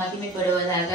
மகிமைப்படுவதாக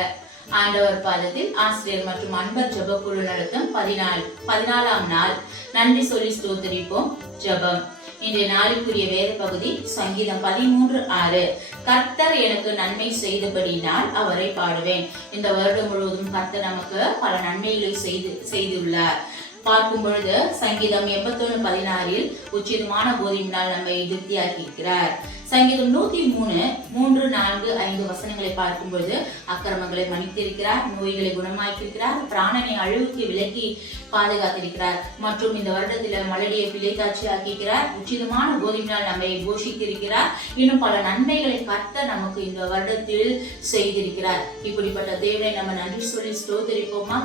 ஆண்டவர் பாதத்தில் ஆசிரியர் மற்றும் அன்பர் ஜபக்குழு நடத்தும் பதினாலு பதினாலாம் நாள். நன்றி சொல்லி ஸ்தோத்தரிப்போம். ஜெபம். இன்றைய நாளுக்குரிய வேத பகுதி சங்கீதம் பதிமூன்று ஆறு. கர்த்தர் எனக்கு நன்மை செய்தபடினால் அவரை பாடுவேன். இந்த வருடம் முழுவதும் கர்த்தர் நமக்கு பல நன்மைகளை செய்து செய்துள்ளார். பார்க்கும் பொழுது சங்கீதம் எண்பத்தொன்று பதினாறில் உச்சிதமான போதியினால் நம்மை திருப்தியாக்கியிருக்கிறார். சங்கீதம் நூத்தி மூணு மூன்று நான்கு ஐந்து வசனங்களை பார்க்கும் பொழுது அக்கிரமங்களை மன்னித்திருக்கிறார் நோய்களை குணமாக்கியிருக்கிறார் பிராணனை அழுவுக்கு விலக்கி பாதுகாத்திருக்கிறார் மற்றும் இந்த வருடத்தில் மலடியை பிழைக்காட்சி ஆக்கியிருக்கிறார் உச்சிதமான போதியினால் நம்மை போஷித்திருக்கிறார். இன்னும் பல நன்மைகளை கத்த நமக்கு இந்த வருடத்தில் செய்திருக்கிறார். இப்படிப்பட்ட தேவனை நம்ம நன்றி சொல்லி ஸ்தோத்தரிப்போமா?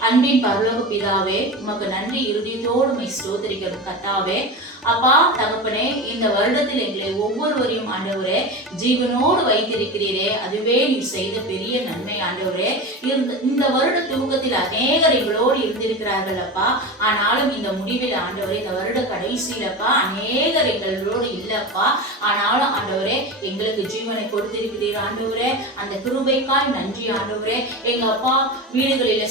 அன்பின் பரலோக பிதாவே உமக்கு நன்றி இறுதியத்தோடு உமை ஸ்தோத்தரிக்கிறோம். கத்தாவே அப்பா தகப்பனே இந்த வருடத்தில் எங்களை ஒவ்வொருவரையும் ஆண்டவரே ஜீவனோடு வைத்திருக்கிறீரே அதுவே நீ செய்த பெரிய நன்மை ஆண்டவரே. இந்த- வருட துவக்கத்தில் அநேகர் எங்களோடு இருந்திருக்கிறார்கள் அப்பா. ஆனாலும் இந்த முடிவில் ஆண்டவரே இந்த வருட கடைசியிலப்பா அநேகர் எங்களோடு இல்லப்பா ஆனாலும் ஆண்டவரே எங்களுக்கு ஜீவனை கொடுத்திருக்கிறீர் ஆண்டவரே. அந்த கிருபைக்காய் நன்றி ஆண்டவரே. எங்க அப்பா வீடுகளில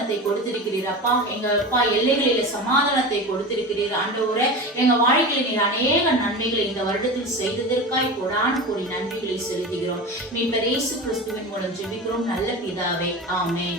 சமாதானத்தை கொடுத்திருக்கிறீர். அப்பா எங்க அப்பா எல்லைகளில சமாதானத்தை கொடுத்திருக்கிறீர். ஆண்டவரே எங்க வாழ்க்கையில் நீர் அநேக நன்மைகளை இந்த வருடத்தில் செய்ததற்காய் கொடான கூறி நன்றிகளை செலுத்துகிறோம். மீன்பர் இயேசு கிறிஸ்துவின் மூலம் ஜெபிக்கிறோம். நல்ல பிதாவே. ஆமே